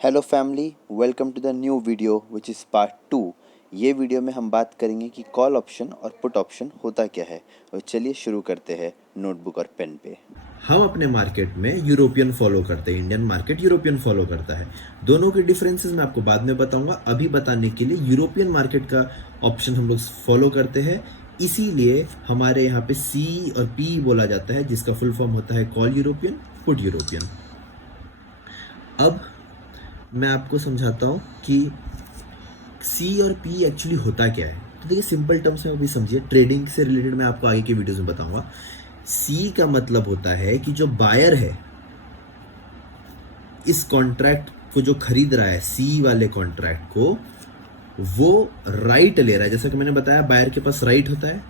Hello family, welcome to the new video which is part 2। ये video में हम बात करेंगे कि कॉल ऑप्शन और पुट ऑप्शन होता क्या है। और चलिए शुरू करते हैं नोटबुक और पेन पे। हम अपने मार्केट में यूरोपियन फॉलो करते हैं, इंडियन मार्केट यूरोपियन फॉलो करता है। दोनों के डिफरेंसेस मैं आपको बाद में बताऊंगा। अभी बताने के लिए यूरोपियन मार्केट का ऑप्शन हम लोग फॉलो करते हैं, इसीलिए हमारे यहाँ पे सी और पी बोला जाता है, जिसका फुल फॉर्म होता है कॉल यूरोपियन, पुट यूरोपियन। अब मैं आपको समझाता हूँ कि सी और पी एक्चुअली होता क्या है। तो देखिए, सिंपल टर्म्स में अभी समझिए, ट्रेडिंग से रिलेटेड मैं आपको आगे के वीडियोस में बताऊंगा। सी का मतलब होता है कि जो बायर है, इस कॉन्ट्रैक्ट को जो खरीद रहा है, सी वाले कॉन्ट्रैक्ट को, वो राइट ले रहा है। जैसा कि मैंने बताया, बायर के पास राइट होता है,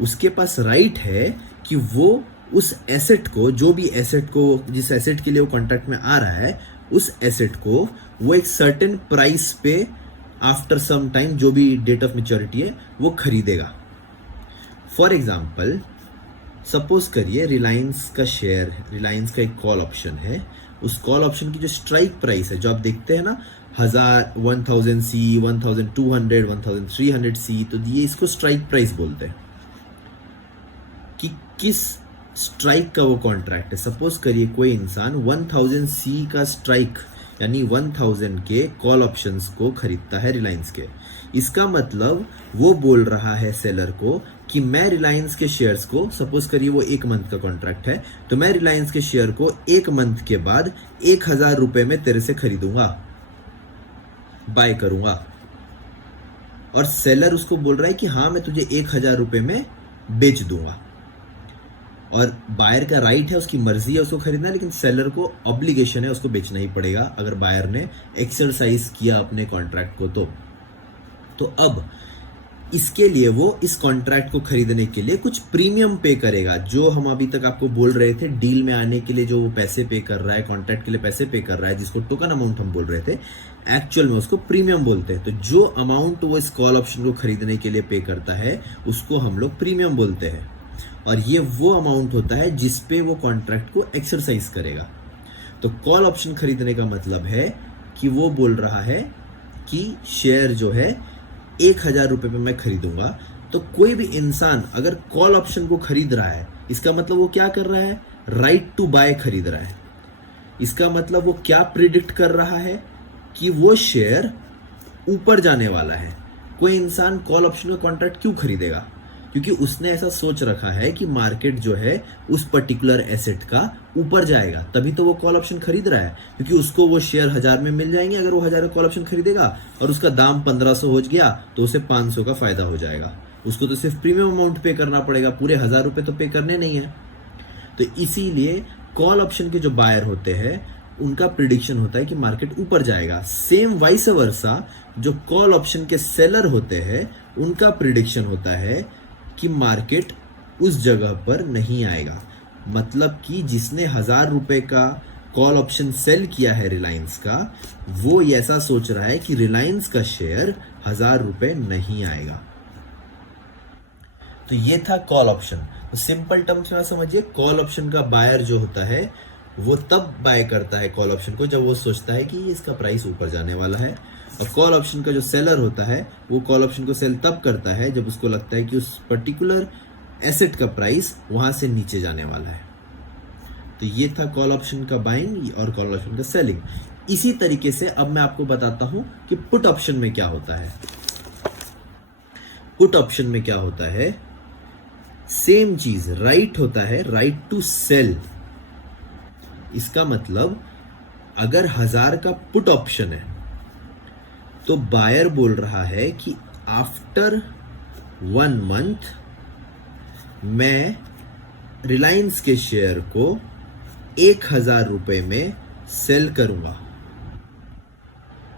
उसके पास राइट है कि वो उस एसेट को, जो भी एसेट को, जिस एसेट के लिए वो कॉन्ट्रैक्ट में आ रहा है, उस एसेट को वो एक सर्टेन प्राइस पे आफ्टर सम टाइम, जो भी डेट ऑफ मेच्योरिटी है, वो खरीदेगा। फॉर एग्जाम्पल, सपोज करिए रिलायंस का शेयर, रिलायंस का एक कॉल ऑप्शन है। उस कॉल ऑप्शन की जो स्ट्राइक प्राइस है, जो आप देखते हैं ना, 1000 सी, 1200, 1300 सी, तो ये इसको स्ट्राइक प्राइस बोलते हैं कि किस स्ट्राइक का वो कॉन्ट्रैक्ट है। सपोज करिए कोई इंसान 1000 सी का स्ट्राइक यानी 1000 के कॉल ऑप्शंस को खरीदता है रिलायंस के। इसका मतलब वो बोल रहा है सेलर को कि मैं रिलायंस के शेयर्स को, सपोज करिए वो 1 मंथ का कॉन्ट्रैक्ट है, तो मैं रिलायंस के शेयर को 1 मंथ के बाद 1000 रुपए में तेरे से खरीदूंगा, बाय करूंगा। और सेलर उसको बोल रहा है कि हाँ, मैं तुझे 1000 रुपए में बेच दूंगा। और बायर का राइट है, उसकी मर्जी है उसको खरीदना, लेकिन सेलर को ऑब्लिगेशन है, उसको बेचना ही पड़ेगा अगर बायर ने एक्सरसाइज किया अपने कॉन्ट्रैक्ट को। तो अब इसके लिए वो इस कॉन्ट्रैक्ट को खरीदने के लिए कुछ प्रीमियम पे करेगा। जो हम अभी तक आपको बोल रहे थे, डील में आने के लिए जो वो पैसे पे कर रहा है, कॉन्ट्रैक्ट के लिए पैसे पे कर रहा है, जिसको टोकन अमाउंट हम बोल रहे थे, एक्चुअल में उसको प्रीमियम बोलते हैं। तो जो अमाउंट वो इस कॉल ऑप्शन को खरीदने के लिए पे करता है, उसको हम लोग प्रीमियम बोलते हैं। और ये वो अमाउंट होता है जिसपे वो कॉन्ट्रैक्ट को एक्सरसाइज करेगा। तो कॉल ऑप्शन खरीदने का मतलब है कि वो बोल रहा है कि शेयर जो है 1000 रुपए पे मैं खरीदूंगा। तो कोई भी इंसान अगर कॉल ऑप्शन को खरीद रहा है, इसका मतलब वो क्या कर रहा है, राइट टू बाय खरीद रहा है। इसका मतलब वो क्या प्रिडिक्ट कर रहा है कि वो शेयर ऊपर जाने वाला है। कोई इंसान कॉल ऑप्शन का कॉन्ट्रैक्ट क्यों खरीदेगा? क्योंकि उसने ऐसा सोच रखा है कि मार्केट जो है उस पर्टिकुलर एसेट का ऊपर जाएगा, तभी तो वो कॉल ऑप्शन खरीद रहा है। क्योंकि उसको वो शेयर 1000 में मिल जाएंगे अगर वो 1000 का कॉल ऑप्शन खरीदेगा, और उसका दाम 1500 हो गया तो उसे 500 का फायदा हो जाएगा। उसको तो सिर्फ प्रीमियम अमाउंट पे करना पड़ेगा, पूरे 1000 रुपए तो पे करने नहीं है। तो इसीलिए कॉल ऑप्शन के जो बायर होते हैं, उनका प्रिडिक्शन होता है कि मार्केट ऊपर जाएगा। सेम वाइस वर्सा, जो कॉल ऑप्शन के सेलर होते हैं, उनका प्रिडिक्शन होता है कि मार्केट उस जगह पर नहीं आएगा। मतलब कि जिसने 1000 रुपए का कॉल ऑप्शन सेल किया है रिलायंस का, वो ऐसा सोच रहा है कि रिलायंस का शेयर 1000 रुपए नहीं आएगा। तो ये था कॉल ऑप्शन। तो सिंपल टर्म्स में समझिए, कॉल ऑप्शन का बायर जो होता है, वो तब बाय करता है कॉल ऑप्शन को जब वो सोचता है कि इसका प्राइस ऊपर जाने वाला है। और कॉल ऑप्शन का जो सेलर होता है, वो कॉल ऑप्शन को सेल तब करता है जब उसको लगता है कि उस पर्टिकुलर एसेट का प्राइस वहां से नीचे जाने वाला है। तो ये था कॉल ऑप्शन का बाइंग और कॉल ऑप्शन का सेलिंग। इसी तरीके से अब मैं आपको बताता हूं कि पुट ऑप्शन में क्या होता है। पुट ऑप्शन में क्या होता है, सेम चीज, राइट होता है, राइट टू सेल। इसका मतलब अगर 1000 का पुट ऑप्शन है, तो बायर बोल रहा है कि आफ्टर 1 मंथ मैं रिलायंस के शेयर को 1000 रुपए में सेल करूंगा।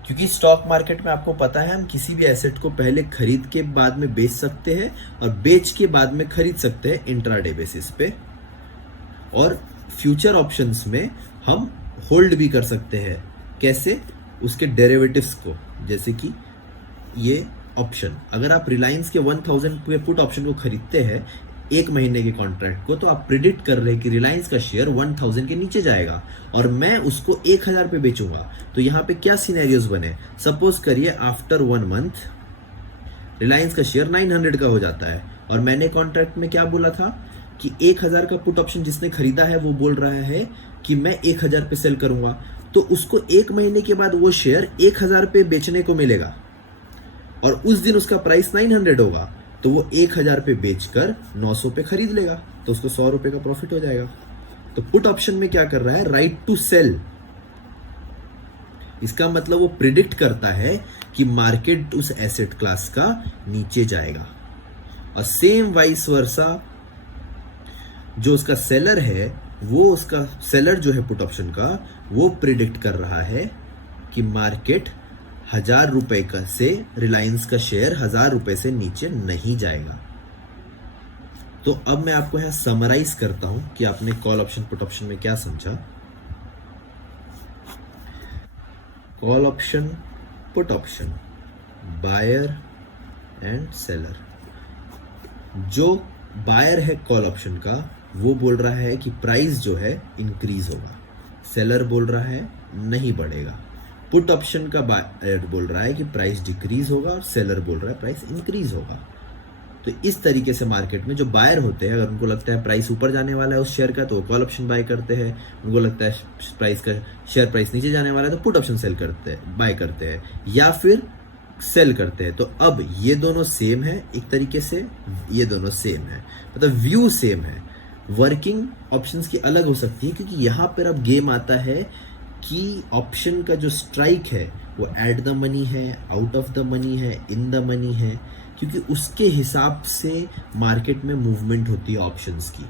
क्योंकि स्टॉक मार्केट में आपको पता है, हम किसी भी एसेट को पहले खरीद के बाद में बेच सकते हैं और बेच के बाद में खरीद सकते हैं इंट्राडे बेसिस पे। और फ्यूचर ऑप्शंस में हम होल्ड भी कर सकते हैं। कैसे? उसके डेरिवेटिव्स को, जैसे कि ये ऑप्शन, अगर आप रिलायंस के 1000 के पुट ऑप्शन को खरीदते हैं 1 महीने के कॉन्ट्रैक्ट को, तो आप प्रिडिक्ट कर रहे हैं कि रिलायंस का शेयर 1000 के नीचे जाएगा और मैं उसको 1000 पे बेचूंगा। तो यहाँ पे क्या सिनेरियोज बने, सपोज करिए आफ्टर 1 मंथ रिलायंस का शेयर 900 का हो जाता है और मैंने कॉन्ट्रैक्ट में क्या बोला था कि 1000 का पुट ऑप्शन जिसने खरीदा है वो बोल रहा है कि मैं 1000 पे सेल करूंगा, तो उसको 1 महीने के बाद वो शेयर 1000 पे बेचने को मिलेगा और उस दिन उसका प्राइस 900 होगा, तो वो 1000 पे बेचकर 900 पे खरीद लेगा, तो उसको 100 रुपए का प्रॉफिट हो जाएगा। तो पुट ऑप्शन में क्या कर रहा है, राइट टू सेल। इसका मतलब वो प्रिडिक्ट करता है कि मार्केट उस एसेट क्लास का नीचे जाएगा। और सेम वाइस वर्सा जो उसका सेलर है, वो उसका सेलर जो है पुट ऑप्शन का, वो प्रिडिक्ट कर रहा है कि मार्केट 1000 रुपए का से रिलायंस का शेयर 1000 रुपए से नीचे नहीं जाएगा। तो अब मैं आपको यहां समराइज करता हूं कि आपने कॉल ऑप्शन पुट ऑप्शन में क्या समझा। Call option put option, buyer and seller. जो बायर है कॉल ऑप्शन का, वो बोल रहा है कि प्राइस जो है इंक्रीज होगा, सेलर बोल रहा है नहीं बढ़ेगा। पुट ऑप्शन का बायर बोल रहा है कि प्राइस डिक्रीज होगा और सेलर बोल रहा है प्राइस इंक्रीज होगा। तो इस तरीके से मार्केट में जो बायर होते हैं, अगर उनको लगता है प्राइस ऊपर जाने वाला है उस शेयर का, तो वो कॉल ऑप्शन बाय करते हैं। उनको लगता है प्राइस का शेयर प्राइस नीचे जाने वाला है, तो पुट ऑप्शन सेल करते हैं, बाय करते हैं या फिर सेल करते हैं। तो अब ये दोनों सेम है एक तरीके से, ये दोनों सेम है, मतलब व्यू सेम है। वर्किंग ऑप्शंस की अलग हो सकती है, क्योंकि यहां पर अब गेम आता है कि ऑप्शन का जो स्ट्राइक है वो एट द मनी है, आउट ऑफ द मनी है, इन द मनी है, क्योंकि उसके हिसाब से मार्केट में मूवमेंट होती है ऑप्शंस की।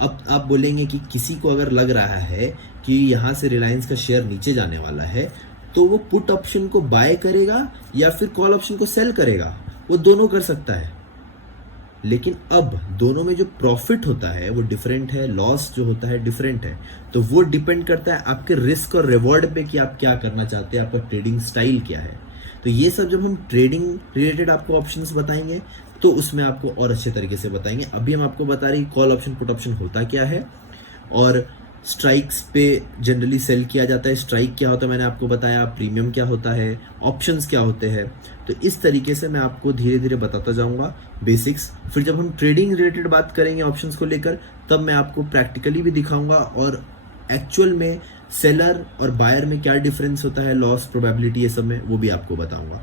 अब आप बोलेंगे कि किसी को अगर लग रहा है कि यहां से रिलायंस का शेयर नीचे जाने वाला है, तो वो पुट ऑप्शन को बाय करेगा या फिर कॉल ऑप्शन को सेल करेगा, वो दोनों कर सकता है। लेकिन अब दोनों में जो प्रॉफिट होता है वो डिफरेंट है, लॉस जो होता है डिफरेंट है। तो वो डिपेंड करता है आपके रिस्क और रिवॉर्ड पे कि आप क्या करना चाहते हैं, आपका ट्रेडिंग स्टाइल क्या है। तो ये सब जब हम ट्रेडिंग रिलेटेड आपको ऑप्शंस बताएंगे तो उसमें आपको और अच्छे तरीके से बताएंगे। अभी हम आपको बता रहे हैं कॉल ऑप्शन पुट ऑप्शन होता क्या है और स्ट्राइक्स पे जनरली सेल किया जाता है। स्ट्राइक क्या होता है मैंने आपको बताया, प्रीमियम क्या होता है, ऑप्शंस क्या होते हैं। तो इस तरीके से मैं आपको धीरे धीरे बताता जाऊंगा बेसिक्स। फिर जब हम ट्रेडिंग रिलेटेड बात करेंगे ऑप्शंस को लेकर, तब मैं आपको प्रैक्टिकली भी दिखाऊंगा और एक्चुअल में सेलर और बायर में क्या डिफरेंस होता है, लॉस प्रोबेबिलिटी, ये सब में वो भी आपको बताऊंगा।